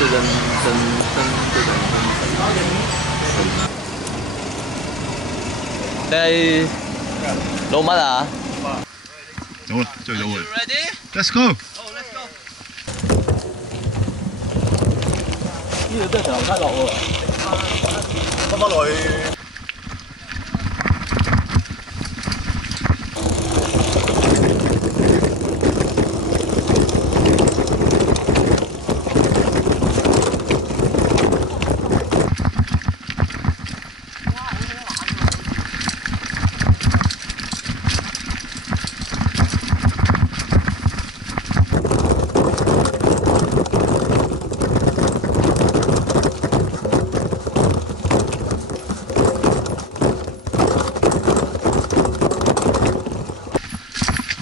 你係老乜啊？到啦，追到佢。Let's go。呢度都係上樓梯落喎。翻返來。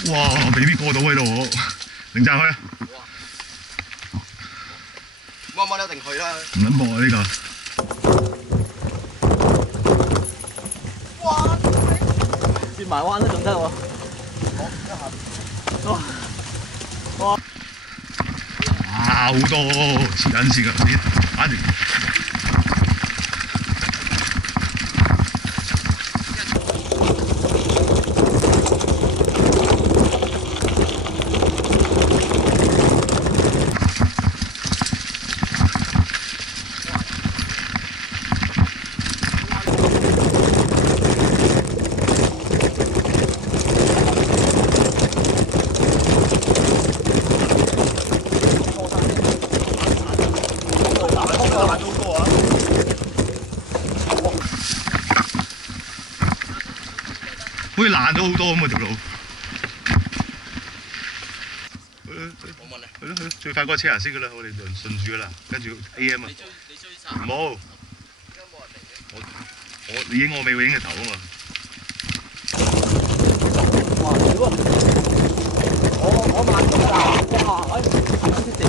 哇！未必過到喺度，零站去啊！啱啱一定去啦。唔撚搏啊呢個。哇！轉埋彎都仲得喎。哇！哇！好多黐緊線㗎，你打住。好似爛咗好多咁啊條路。係咯，最快嗰個車行先㗎啦，我哋順住㗎啦，跟住 AM 啊。冇。你影我未會影嘅頭啊嘛。哇！我慢咗㗎啦！哇！啱先地。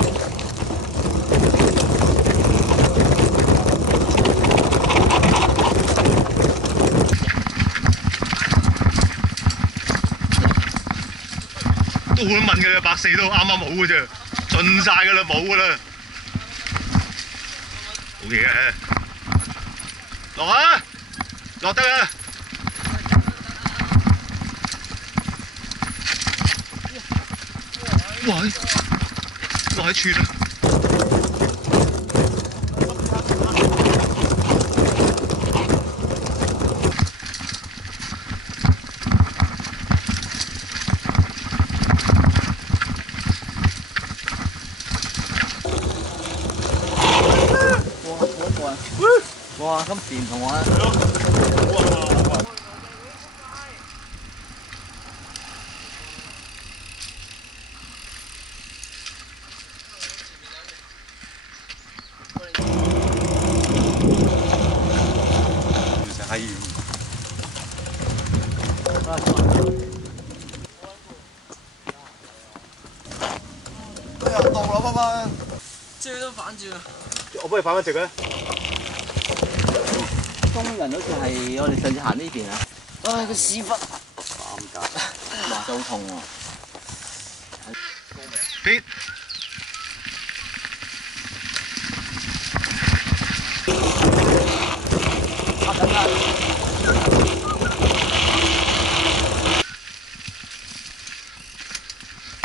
都好撚問嘅，140都啱啱好嘅啫，盡晒㗎啦，冇㗎啦。好嘢嘅，落啊！落得啊！哇！落喺村啊！哇！咁掂同玩。係。都有到啦，媽媽。遮都反轉啊！我幫你反翻直啊！東人好似係我哋上次行呢邊啊！唉，個屎忽尷尬，哇，真係好痛喎！Pit，拍緊啦！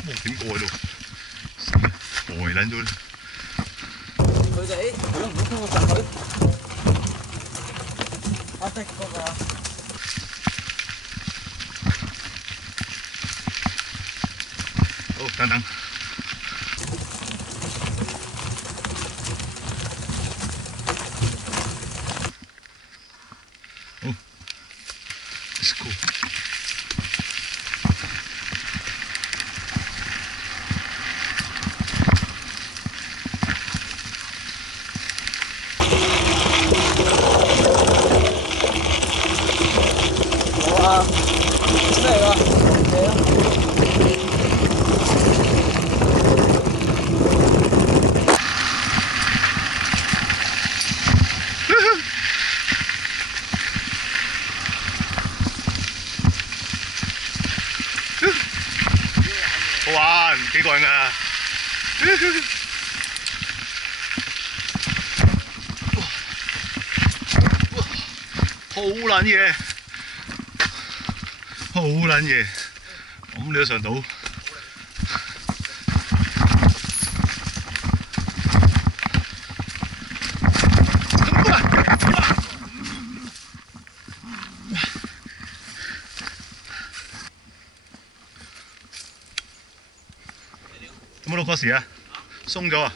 哇！點過去到？死啊！呆撚咗啦！佢哋係咯，唔好拖我上去。阿迪嗰個。好，等等。好 ，Let's go。啊！咩嚟㗎？嚟啊！好玩，幾個人啊！好撚嘢，好撚嘢，咁你都上到。有冇落過時啊？鬆咗啊！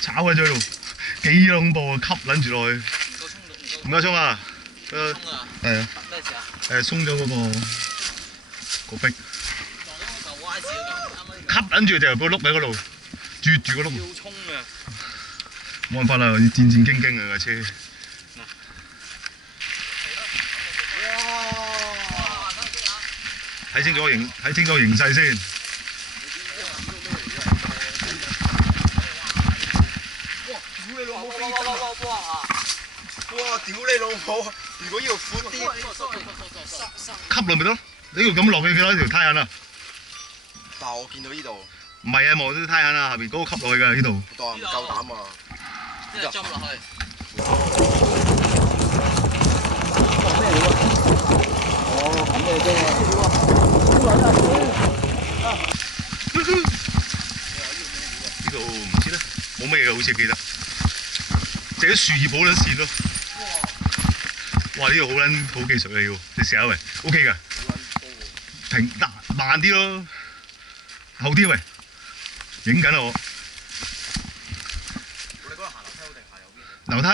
炒喺最度，幾恐怖啊！吸撚住落去，唔夠衝啊！係啊，鬆咗嗰個壁，吸撚住就個碌喺嗰度，絕住個碌。要衝啊！冇辦法啦，要戰戰兢兢啊架車。睇清楚形勢先。哇！屌你老母！如果要寬啲，吸落咪得咯？你要咁落去幾多條胎痕啊？但我見到呢度。唔係啊，望到啲胎痕啊，下邊嗰個吸落去㗎呢度。當唔夠膽啊！即係浸落去。哦，咁嘅啫。呢度唔知咧，冇乜嘢好似記得，淨係啲樹葉好撚跣咯。哇！呢度好技術啊要，你試下喂 ，OK 㗎。停得慢啲咯，後啲喂，影緊啊我。你嗰度行樓梯好定行右邊？樓梯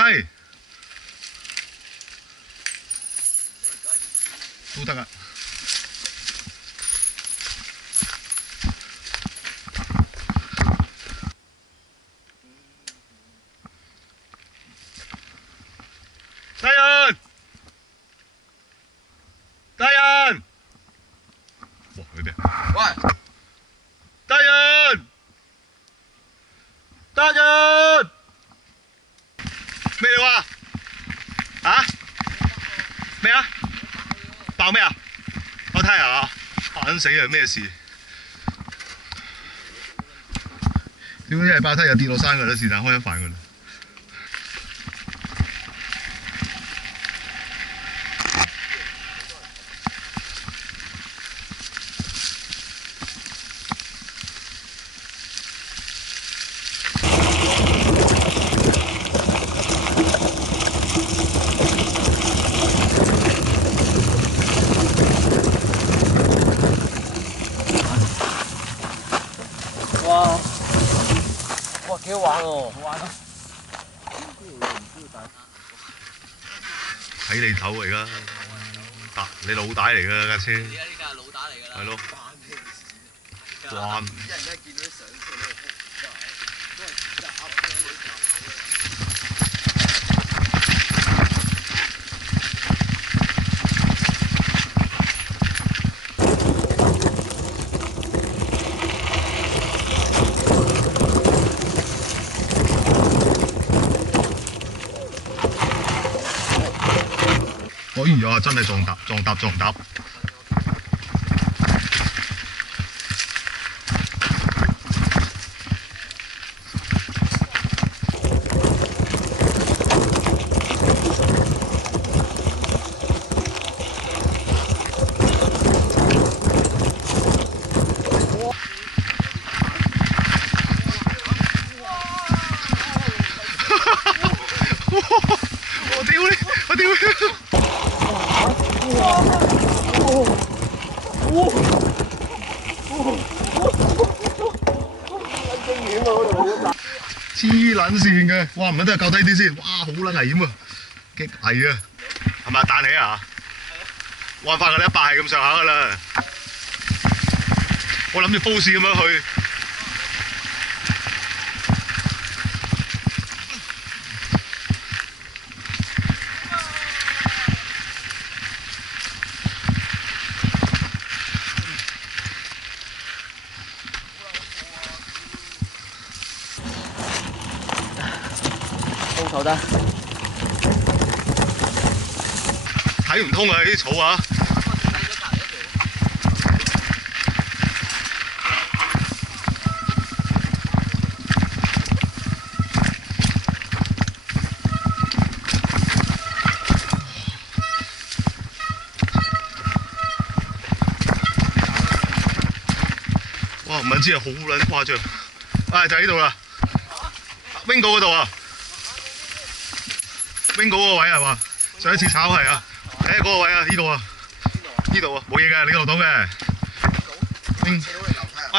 都得啊。大人，大人，哇！去邊？喂！大人，大人，咩嚟話？啊？咩啊？爆咩啊？爆胎啊！煩死啊！咩事？屌一係爆胎又跌落山㗎啦，是但開一飯㗎啦。哇！哇，幾好玩喎！好玩啊！睇你頭嚟㗎，你老大嚟㗎架車。而家呢架係老打嚟㗎啦。係咯。一關。人一見到啲相出嚟，哎呀！真係撞搭！我屌你！我屌你！黐撚線嘅，哇！唔係都係救低啲先，哇！好撚危險啊，激危啊，係咪彈起啊？冇辦法㗎，你一百係咁上下㗎啦。我諗住 full 試咁樣去。好得。睇唔通啊！啲草啊！知啊，好撚誇張。啊，就喺度啦 ，Wingo 嗰度啊 ，Wingo 嗰個位係嘛？上一次炒係啊，嗰個位啊，呢度啊，呢度啊，冇嘢嘅，你落到嘅。啊，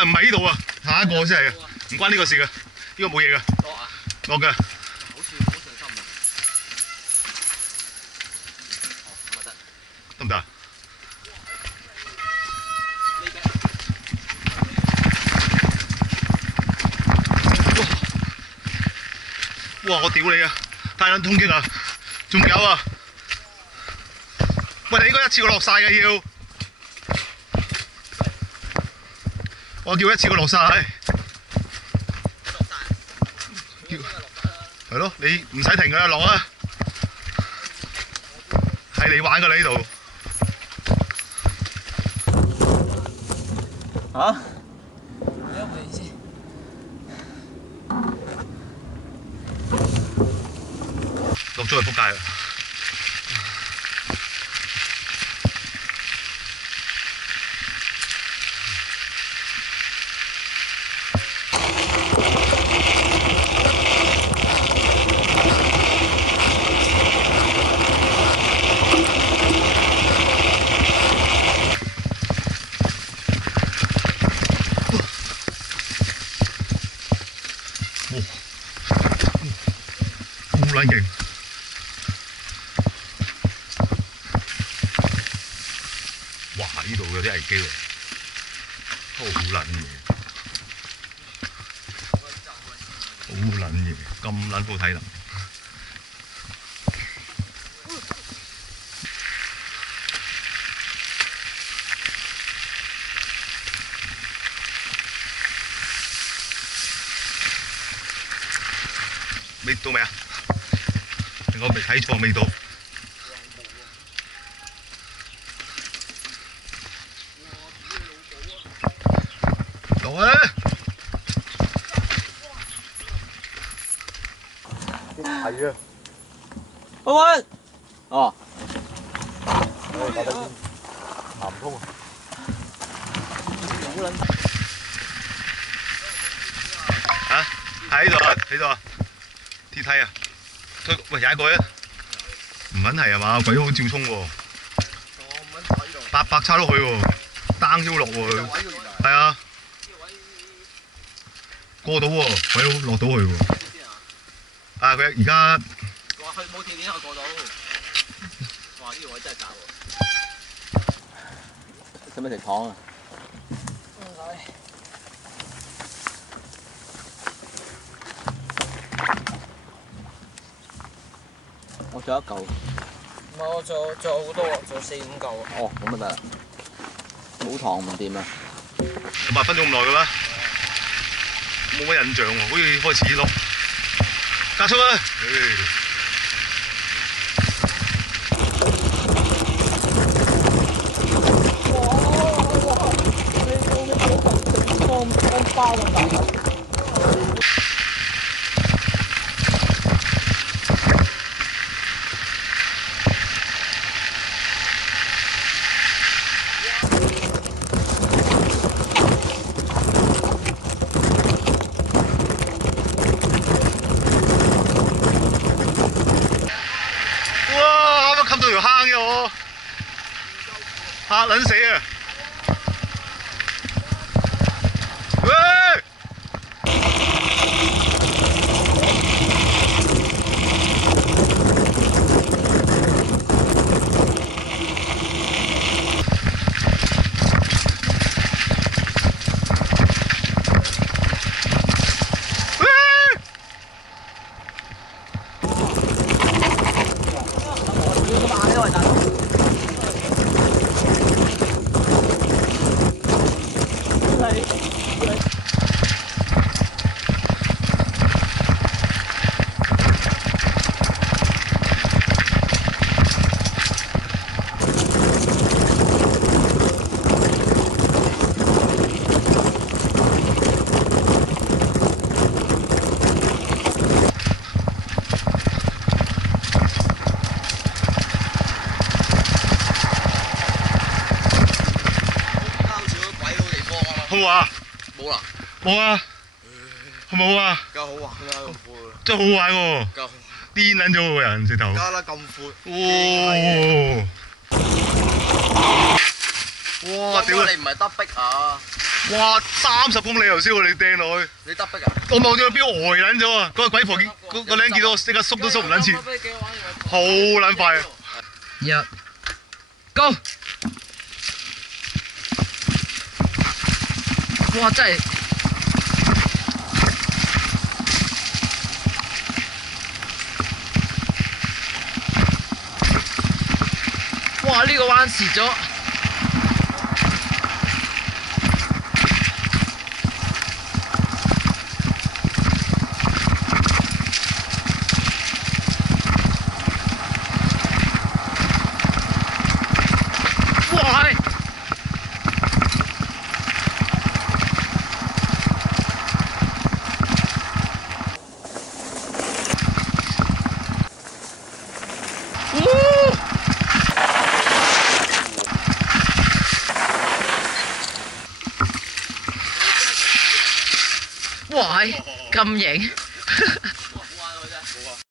唔係呢度啊，下一個先係嘅，唔關呢個事嘅，呢個冇嘢嘅，落嘅。得唔得？哇！我屌你啊！太撚衝擊啊！仲有啊！喂，你應該一次過落晒嘅要，我叫一次過落晒。係咯，你唔使停㗎啦，落啊！係你玩㗎啦呢度。嚇？落咗去仆街啦！好撚勁！哇！呢度有啲危機喎，好撚嘢，好撚嘢，咁撚好體能。未到未啊？我未睇錯，未到。落啊！係啊！喂喂，哦，行唔通啊！好撚嚇！喺度啊！喺度啊！鐵梯啊！喂，踩過啊！唔撚係啊嘛？鬼佬照衝喎！八百叉落去喎，down 腰落喎，係啊！過到喎，鬼佬落到去喎。啊！佢而家話佢冇條件可以過到。哇！呢個位真係渣喎。使唔使食糖啊？唔使。我仲有一嚿。唔係，我仲有好多喎，仲有4、5嚿啊。哦，咁就得啦。冇糖唔掂啊！有8分鐘咁耐嘅咩？冇乜印象喎，好似開始咯。加速啊！包咁大。哇！啱啱冚到條坑嘅我，嚇撚死啊！喂！冇啊？係咪好啊？梗係好玩啦，咁闊，真係好玩喎！梗係癲撚咗個人直頭。加啦咁闊。哇！屌你唔係得逼啊？哇！30公里頭先喎，你掟落去。你得逼啊？我望到個標呆撚咗啊！嗰個鬼婆見個僆見到我即刻縮都縮唔撚切，好撚快啊！Go！哇！真係〜哇！呢個彎蝕咗。哇！哇！咁型〜